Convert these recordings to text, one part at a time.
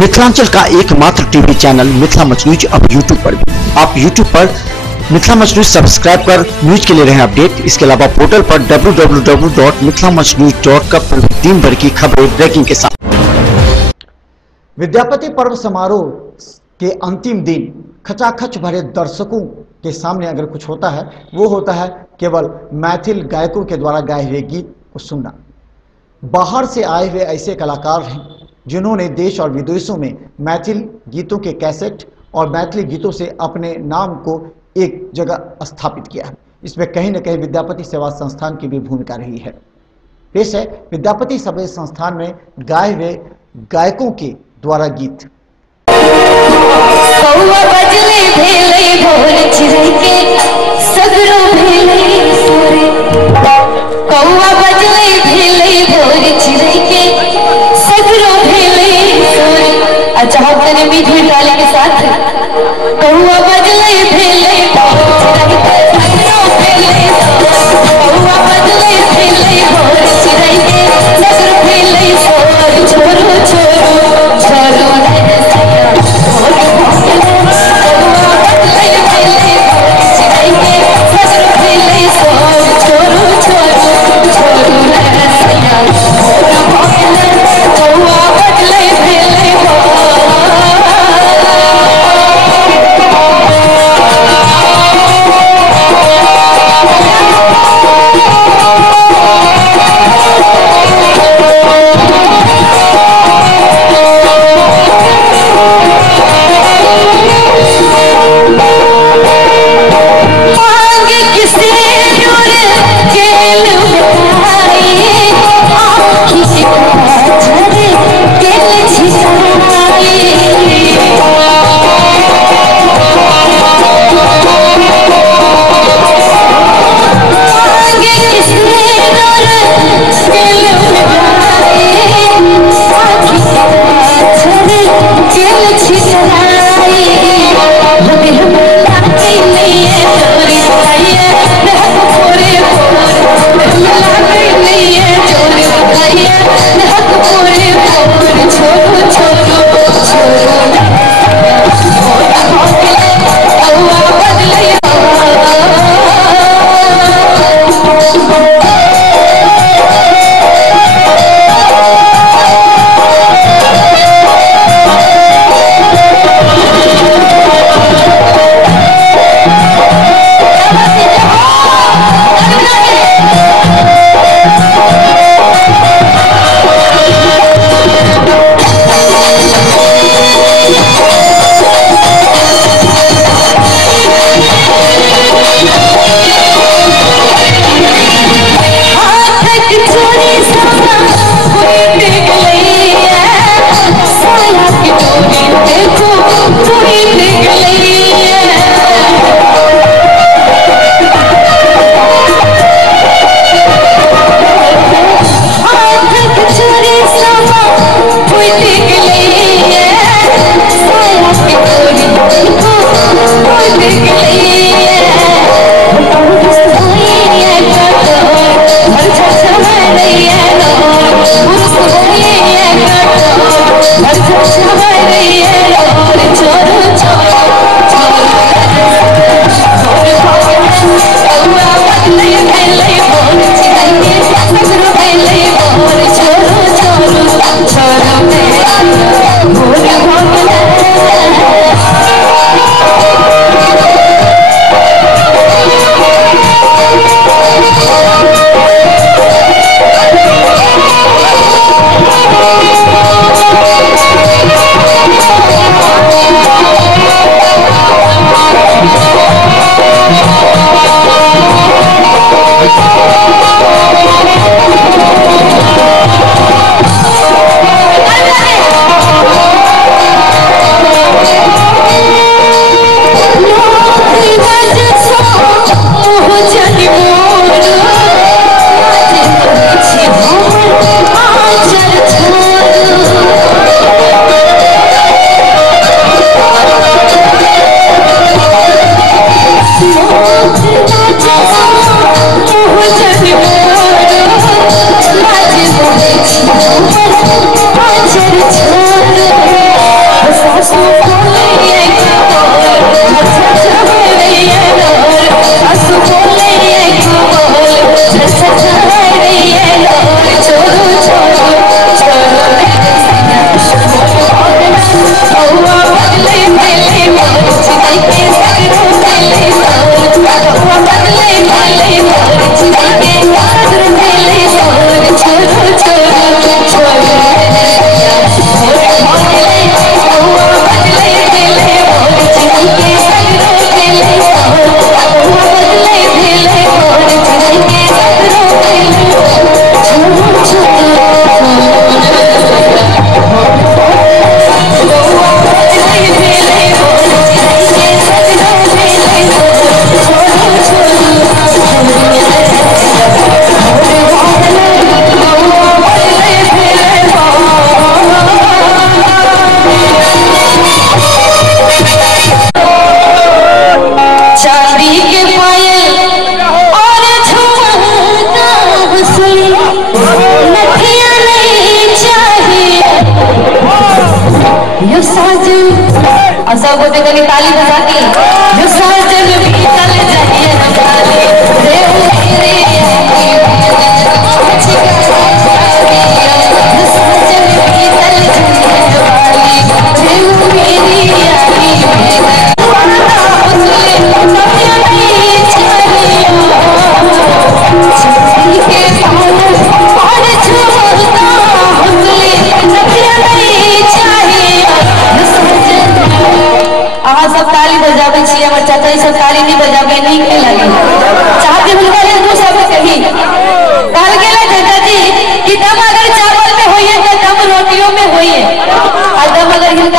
मिथिलांचल का एकमात्र TV channel Mithila much news अब यूट्यूब पर भी। आप यूट्यूब पर मिथिला मच न्यूज सब्सक्राइब कर न्यूज के लिए रहे अपडेट। इसके अलावा पोर्टल पर www.mithilamachnews.com पर दिन भर की खबरें ब्रेकिंग के साथ। विद्यापति पर्व समारोह के अंतिम दिन खचाखच भरे दर्शकों के सामने अगर कुछ होता है वो होता है केवल मैथिल गायकों के द्वारा गाए हुए गीत को सुनना। बाहर से आए हुए ऐसे कलाकार हैं जिन्होंने देश और विदेशों में मैथिल गीतों के कैसेट और मैथिली गीतों से अपने नाम को एक जगह स्थापित किया है। इसमें कहीं न कहीं विद्यापति सेवा संस्थान की भी भूमिका रही है। पेश है विद्यापति सेवा संस्थान में गाए हुए गायकों के द्वारा गीत। मीठी डाली के साथ कहुआ बजले भेले कहुआ बजले भेले भोर चिरई के नगर भेले सोर छोरो छोरो छोरो कहुआ बजले भेले भोर चिरई के नगर भेले सोर छोरो छोरो छोरो कहुआ बजले भेले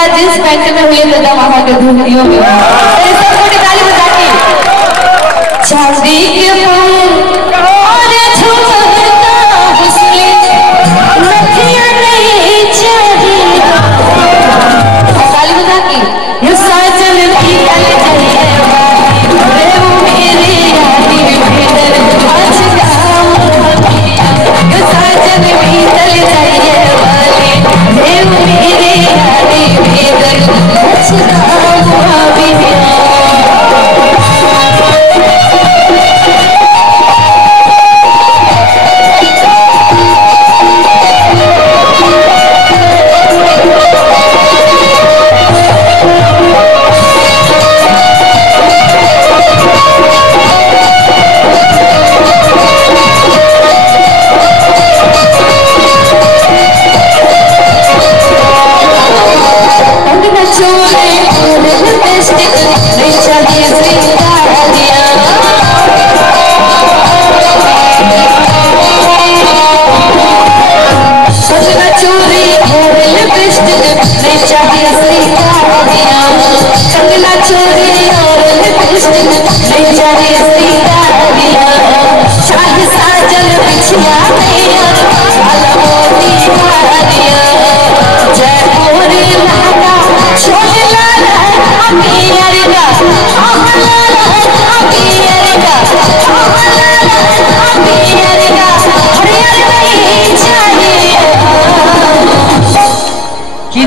लड़का जिस पैंट में हुए तो वहां के धुंधियों में सबको ताली बजा के चांदी के पाँव और झुमका हुस्न नथिया नहीं चाहिए ताली बजा के ये साजन की गल चाहिए रे वो मेरे यारी भीतर आज गाँव ये साजन की गल चाहिए रे वो मेरे यारी भीतर आज गाँव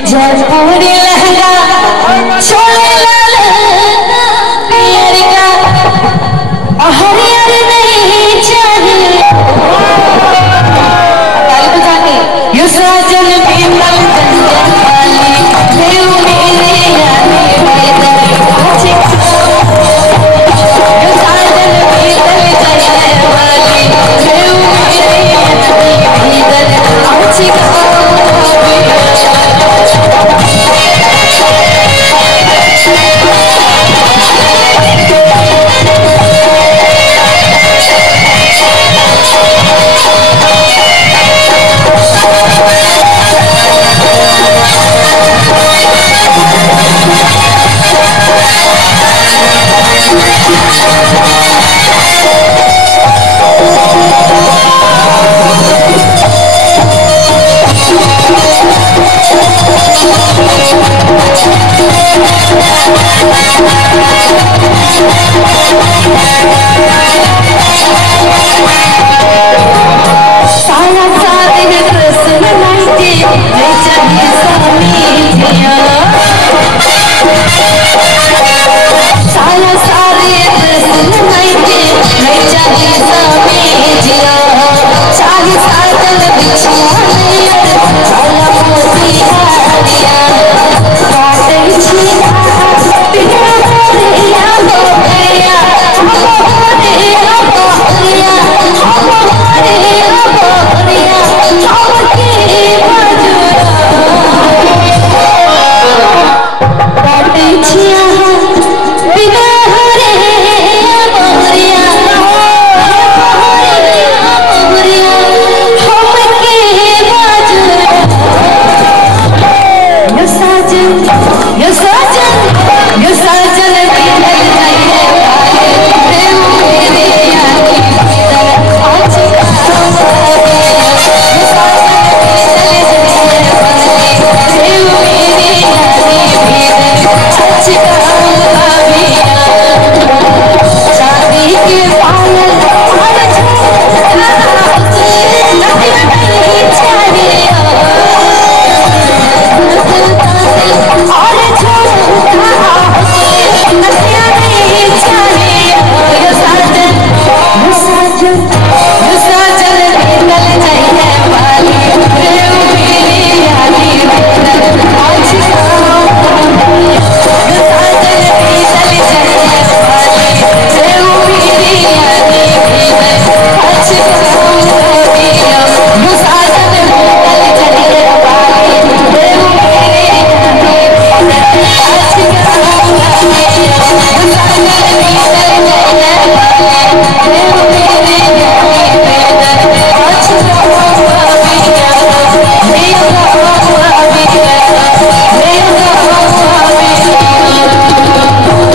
जयपुरी लहंगा छोड़े लाल पियर का हरियर नहीं चाहिए ताली बजा के ये साजन बीमल जंजन वाली देव मेरे यानी भीतर आज ये साजन बीमल जंजन वाली देव मेरे यानी भीतर आज सारे